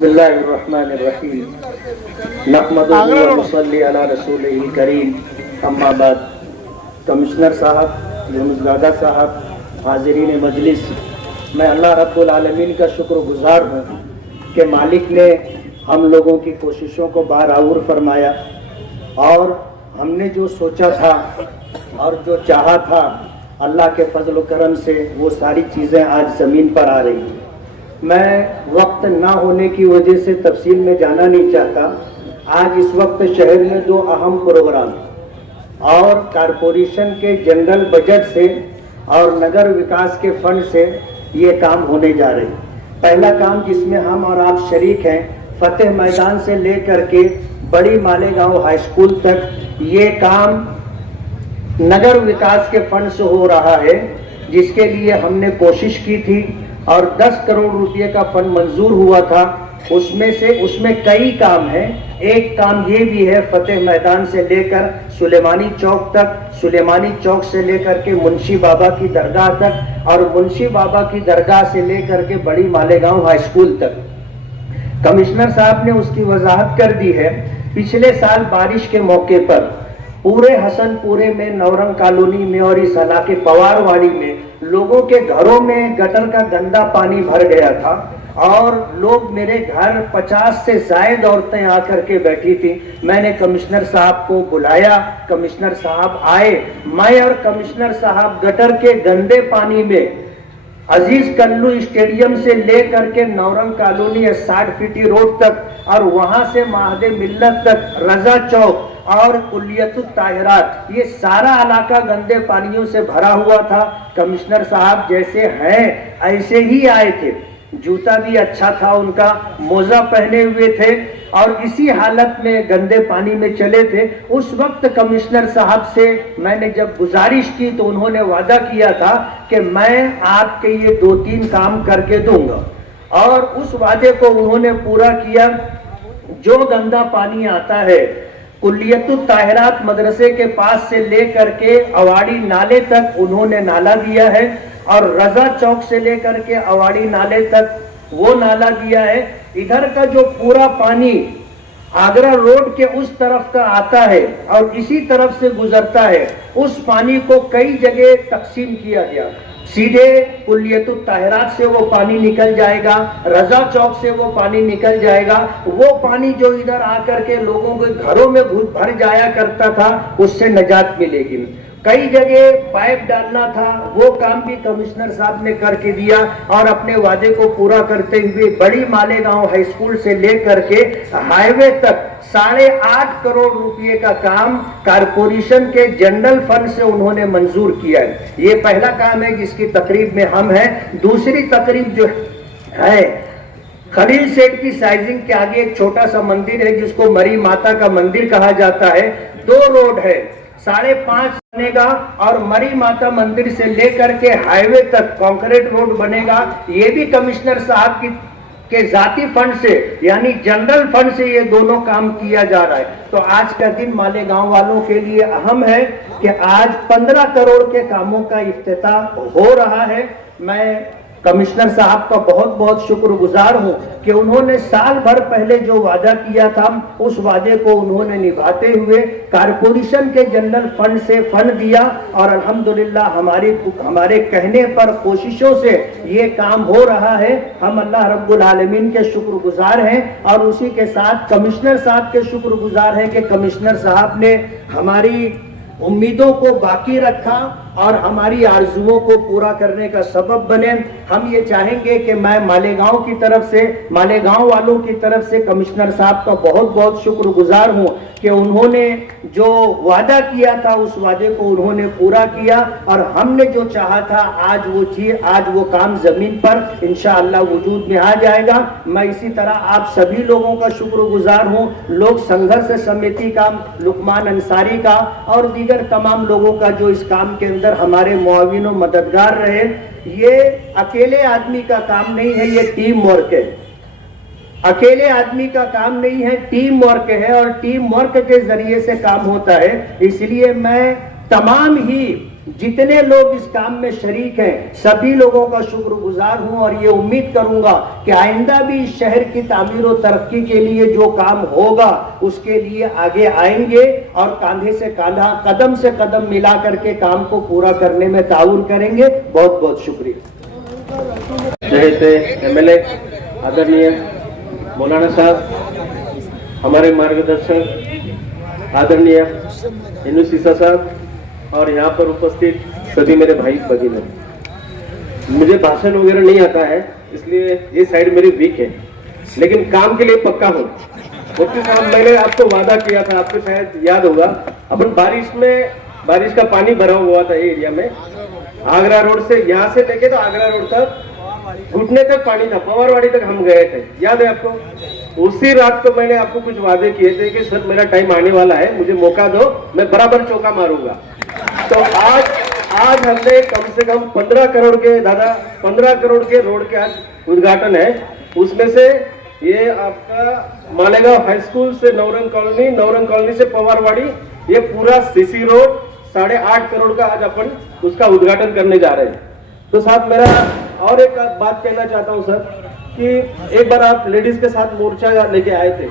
बिस्मिल्लाहिर्रहमानिर्रहीम नहमदुहु व नसल्ली अला रसूलिल करीम अम्मा बाद। कमिश्नर साहब, जुम्मदादा साहब, हाज़रीन मजलिस, मैं अल्लाह रब्बुल आलमीन का शुक्रगुजार हूँ कि मालिक ने हम लोगों की कोशिशों को बाराऊर फरमाया और हमने जो सोचा था और जो चाहा था, अल्लाह के फजल व करम से वो सारी चीज़ें आज ज़मीन पर आ रही हैं। मैं वक्त ना होने की वजह से तफसील में जाना नहीं चाहता। आज इस वक्त शहर में दो अहम प्रोग्राम और कारपोरेशन के जनरल बजट से और नगर विकास के फंड से ये काम होने जा रहे हैं। पहला काम जिसमें हम और आप शरीक हैं, फतेह मैदान से लेकर के बड़ी मालेगांव हाई स्कूल तक ये काम नगर विकास के फंड से हो रहा है, जिसके लिए हमने कोशिश की थी और 10 करोड़ रुपए का फंड मंजूर हुआ था। उसमें कई काम हैं। एक काम ये भी है, फतेह मैदान से लेकर सुलेमानी चौक तक, सुलेमानी चौक से लेकर के मुंशी बाबा की दरगाह तक और मुंशी बाबा की दरगाह से लेकर के बड़ी मालेगांव हाई स्कूल तक। कमिश्नर साहब ने उसकी वजाहत कर दी है। पिछले साल बारिश के मौके पर पूरे हसनपुरे में, नवरंग कॉलोनी में और इस इलाके पवारवाड़ी में लोगों के घरों में गटर का गंदा पानी भर गया था और लोग, मेरे घर 50 से ज्यादा औरतें आकर के बैठी थी। मैंने कमिश्नर साहब को बुलाया, कमिश्नर साहब आए। मैं और कमिश्नर साहब गटर के गंदे पानी में अजीज कल्लू स्टेडियम से लेकर के नवरंग कॉलोनी 60 फीटी रोड तक और वहां से माहदे मिल्लत तक, रजा चौक और कुलियतुत ताहिरात, ये सारा इलाका गंदे पानियों से भरा हुआ था। कमिश्नर साहब जैसे हैं ऐसे ही आए थे, जूता भी अच्छा था उनका, मोजा पहने हुए थे और इसी हालत में गंदे पानी में चले थे। उस वक्त कमिश्नर साहब से मैंने जब गुजारिश की तो उन्होंने वादा किया था कि मैं आपके ये 2-3 काम करके दूंगा और उस वादे को उन्होंने पूरा किया। जो गंदा पानी आता है कुलियतुत ताहिरात मदरसे के पास से लेकर के अवाड़ी नाले तक उन्होंने नाला दिया है और रजा चौक से लेकर के अवाड़ी नाले तक वो नाला दिया है। इधर का जो पूरा पानी आगरा रोड के उस तरफ का आता है और इसी तरफ से गुजरता है, उस पानी को कई जगह तकसीम किया गया। सीधे कुलियतुत ताहिरात से वो पानी निकल जाएगा, रजा चौक से वो पानी निकल जाएगा। वो पानी जो इधर आकर के लोगों के घरों में भर जाया करता था, उससे निजात मिलेगी। कई जगह पाइप डालना था, वो काम भी कमिश्नर साहब ने करके दिया और अपने वादे को पूरा करते हुए बड़ी मालेगांव हाई स्कूल से लेकर के हाईवे तक 8.5 करोड़ रुपए का काम कारपोरेशन के जनरल फंड से उन्होंने मंजूर किया है। ये पहला काम है जिसकी तकरीब में हम हैं। दूसरी तकरीब जो है, खलील सेठ की साइजिंग के आगे एक छोटा सा मंदिर है जिसको मरी माता का मंदिर कहा जाता है। 2 रोड है, 5.5 बनेगा और मरी माता मंदिर से लेकर के हाईवे तक कंक्रीट रोड बनेगा। ये भी कमिश्नर साहब के जाती फंड से, यानी जनरल फंड से ये दोनों काम किया जा रहा है। तो आज का दिन मालेगांव वालों के लिए अहम है कि आज 15 करोड़ के कामों का इफ्तिताह हो रहा है। मैं कमिश्नर साहब का बहुत बहुत शुक्रगुजार हूं कि उन्होंने साल भर पहले जो वादा किया था, उस वादे को उन्होंने निभाते हुए कारपोरेशन के जनरल फंड से फंड दिया और अल्हम्दुलिल्लाह हमारे कहने पर, कोशिशों से ये काम हो रहा है। हम अल्लाह रब्बुल आलमीन के शुक्रगुजार हैं और उसी के साथ कमिश्नर साहब के शुक्रगुजार हैं कि कमिश्नर साहब ने हमारी उम्मीदों को बाकी रखा और हमारी आरजुओं को पूरा करने का सबब बने। हम ये चाहेंगे कि मैं मालेगांव की तरफ से, मालेगांव वालों की तरफ से कमिश्नर साहब का बहुत बहुत शुक्रगुजार हूं कि उन्होंने जो वादा किया था उस वादे को उन्होंने पूरा किया और हमने जो चाहा था आज वो चीज, आज वो काम जमीन पर इंशाअल्लाह वजूद में आ जाएगा। मैं इसी तरह आप सभी लोगों का शुक्रगुजार हूं, लोक संघर्ष समिति का, लुकमान अंसारी का और दीगर तमाम लोगों का जो इस काम के अंदर हमारे मुआविन और मददगार रहे। ये अकेले आदमी का काम नहीं है, ये टीम वर्क है। अकेले आदमी का काम नहीं है, टीम वर्क है और टीम वर्क के जरिए से काम होता है। इसलिए मैं तमाम ही जितने लोग इस काम में शरीक हैं सभी लोगों का शुक्रगुजार हूं और ये उम्मीद करूंगा कि आइंदा भी इस शहर की तामीर और तरक्की के लिए जो काम होगा उसके लिए आगे आएंगे और कांधे से कांधा कदम से कदम मिला करके काम को पूरा करने में ताउन करेंगे। बहुत बहुत शुक्रिया। जय एमएलए आदरणीय मौलाना साहब, हमारे मार्गदर्शक आदरणीय इनू सीसा साहब और यहाँ पर उपस्थित सभी मेरे भाई भगिनी। मुझे भाषण वगैरह नहीं आता है इसलिए ये साइड मेरी वीक है, लेकिन काम के लिए पक्का हूँ। मुफ्ती साहब, मैंने आपको वादा किया था, आपको शायद याद होगा, अपन बारिश का पानी भरा हुआ था ये एरिया में। आगरा रोड से यहाँ से लेके तो आगरा रोड तक घुटने तक पानी था, पवारवाड़ी तक हम गए थे, याद है आपको? उसी रात को मैंने आपको कुछ वादे किए थे कि सर मेरा टाइम आने वाला है, मुझे मौका दो, मैं बराबर चौका मारूंगा। तो आज हमने कम से कम 15 करोड़ के 15 करोड़ के रोड के आज उद्घाटन है। उसमें से ये आपका मालेगांव हाई स्कूल से नौरंग कॉलोनी से पवारवाड़ी, ये पूरा सीसी रोड 8.5 करोड़ का आज अपन उसका उद्घाटन करने जा रहे हैं। तो साथ मेरा और एक बात कहना चाहता हूं सर कि एक बार आप लेडीज के साथ मोर्चा लेके आए थे,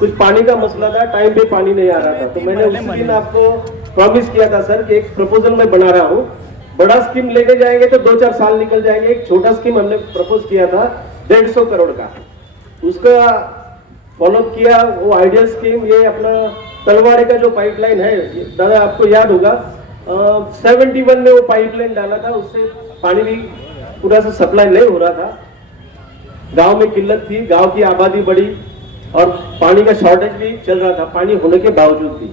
कुछ पानी का मसला था, टाइम पे पानी नहीं आ रहा था, तो मैंने उस दिन आपको प्रॉमिस किया था सर कि एक प्रपोजल मैं बना रहा हूँ, बड़ा स्कीम लेके जाएंगे तो 2-4 साल निकल जाएंगे। एक छोटा स्कीम हमने प्रपोज किया था 150 करोड़ का, उसका फॉलो किया। वो आइडियल स्कीम ये अपना तलवाड़े का जो पाइपलाइन है, दादा आपको याद होगा, 71 में वो पाइपलाइन डाला था, उससे पानी भी पूरा से सप्लाई नहीं हो रहा था। गांव में किल्लत थी, गांव की आबादी बढ़ी और पानी का शॉर्टेज भी चल रहा था, पानी होने के बावजूद भी।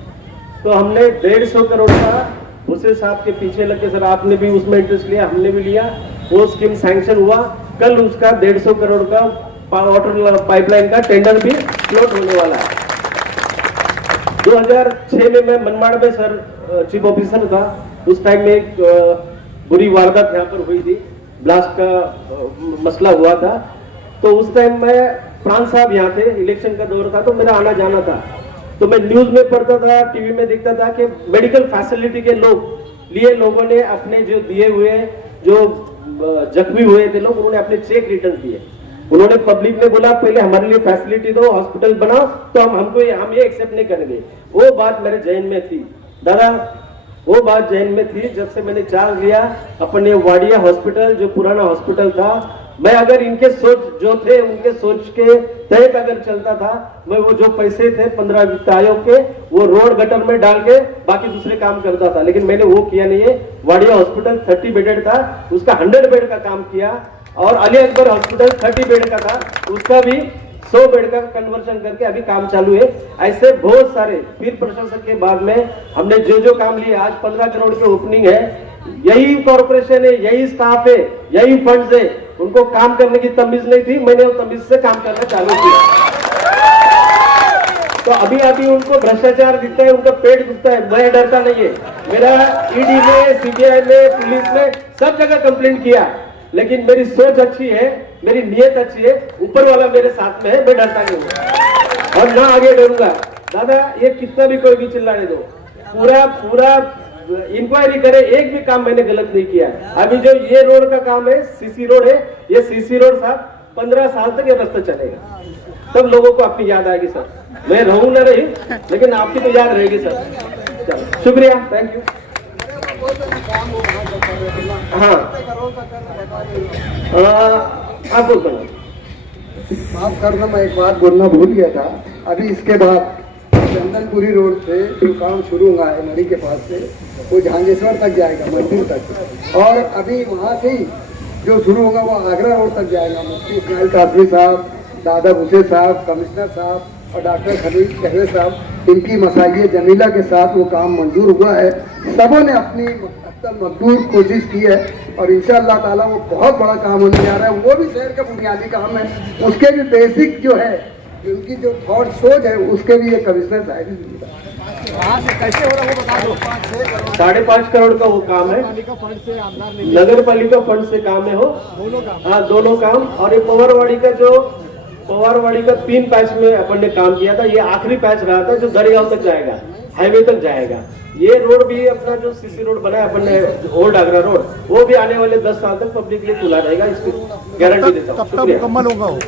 तो हमने 150 करोड़ का भूसे साहब के पीछे लग के, सर आपने भी उसमें इंटरेस्ट लिया, हमने भी लिया, वो स्कीम सैंक्शन हुआ। कल उसका 150 करोड़ का वाटर पाइपलाइन का टेंडर भी फ्लोट होने वाला है। 2006 में मैं मनमाड़ में सर चीफ ऑफिसर था, उस टाइम में एक बुरी वारदात यहाँ पर हुई थी, ब्लास्ट का मसला हुआ था। तो उस टाइम में प्रांत साहब यहाँ थे, इलेक्शन का दौर था, तो मेरा आना जाना था, तो मैं न्यूज में पढ़ता था, टीवी में देखता था कि मेडिकल फैसिलिटी के लोगों ने अपने जो दिए हुए, जो जख्मी हुए थे लोग, उन्होंने अपने चेक रिटर्न किए। उन्होंने पब्लिक में बोला पहले हमारे लिए फैसिलिटी दो, हॉस्पिटल बनाओ, तो हम ये एक्सेप्ट नहीं करेंगे। वो बात मेरे जहन में थी दादा, वो बात जहन में थी जब से मैंने चार्ज लिया अपने वाडिया हॉस्पिटल, जो पुराना हॉस्पिटल था। मैं अगर इनके सोच जो थे उनके सोच के तहत अगर चलता था, मैं वो जो पैसे थे 15 वित्त आयोग के, वो रोड गटर में डाल के बाकी दूसरे काम करता था, लेकिन मैंने वो किया नहीं है। वाडिया हॉस्पिटल 30 बेडेड था, उसका 100 बेड का काम किया, और अली अकबर हॉस्पिटल 30 बेड का था, उसका भी 100 बेड का कन्वर्शन करके अभी काम चालू है। ऐसे बहुत सारे फिर प्रशासन के बाद में हमने जो काम लिए, आज 15 करोड़ की ओपनिंग है। यही कॉर्पोरेशन है, यही स्टाफ है, यही फंड्स है। उनको काम करने की तमीज नहीं थी, मैंने वो तमीज से काम करना चालू किया। तो अभी उनको भ्रष्टाचार दिखता है, उनका पेट दुखता है, मैं डरता नहीं है। मेरा ईडी में, सीबीआई में, पुलिस में सब जगह कंप्लेंट किया, लेकिन मेरी सोच अच्छी है, मेरी नीयत अच्छी है, ऊपर वाला मेरे साथ में है, मैं डरता नहीं हूँ और ना आगे डरूंगा। दादा ये कितना भी कोई भी चिल्लाने दो, पूरा इंक्वायरी करे, एक भी काम मैंने गलत नहीं किया। अभी जो ये रोड का काम है, सीसी रोड है, ये सीसी रोड साहब 15 साल तक ये रास्ता चलेगा, सब लोगों को अपनी याद आएगी सर। मैं रहूं ना रही, लेकिन आपकी तो याद रहेगी सर। चलो शुक्रिया, थैंक यू। हाँ आप बोल माफ करना, मैं एक बात बोलना भूल गया था। अभी इसके बाद चंदनपुरी रोड से जो काम शुरू हुआ है नदी के पास से, वो झांझेश्वर तक जाएगा, मंदिर तक, और अभी वहाँ से ही जो शुरू होगा वो आगरा रोड तक जाएगा। मुफ्ती इस्माइल कासमी साहब, दादा भूसे साहब, कमिश्नर साहब और डॉक्टर खलील कहवे साहब, इनकी मसाइये जमीला के साथ वो काम मंजूर हुआ है। सबों ने अपनी मकबूल कोशिश की है और इंशाअल्लाह ताला वो बहुत बड़ा काम होने जा रहा है। वो भी शहर का बुनियादी काम है, उसके भी बेसिक जो है, उनकी जो थॉट सोच है, उसके भी एक कमिश्नर साहब कैसे हो रहा है वो बता दो। 5.5 करोड़ का वो काम है, नगर पालिका फंड से काम है, हो हाँ दोनों काम। और ये पवारवाड़ी का जो पवारवाड़ी का 3 पैच में अपन ने काम किया था, ये आखिरी पैच रहा था जो दरियाव तक जाएगा, हाईवे तक जाएगा। ये रोड भी अपना जो सीसी रोड बना है अपन ने, ओल्ड आगरा रोड, वो भी आने वाले 10 साल तक पब्लिक के लिए खुला रहेगा, इसकी गारंटी देता हूँ। कब तक मुकम्मल होगा वो?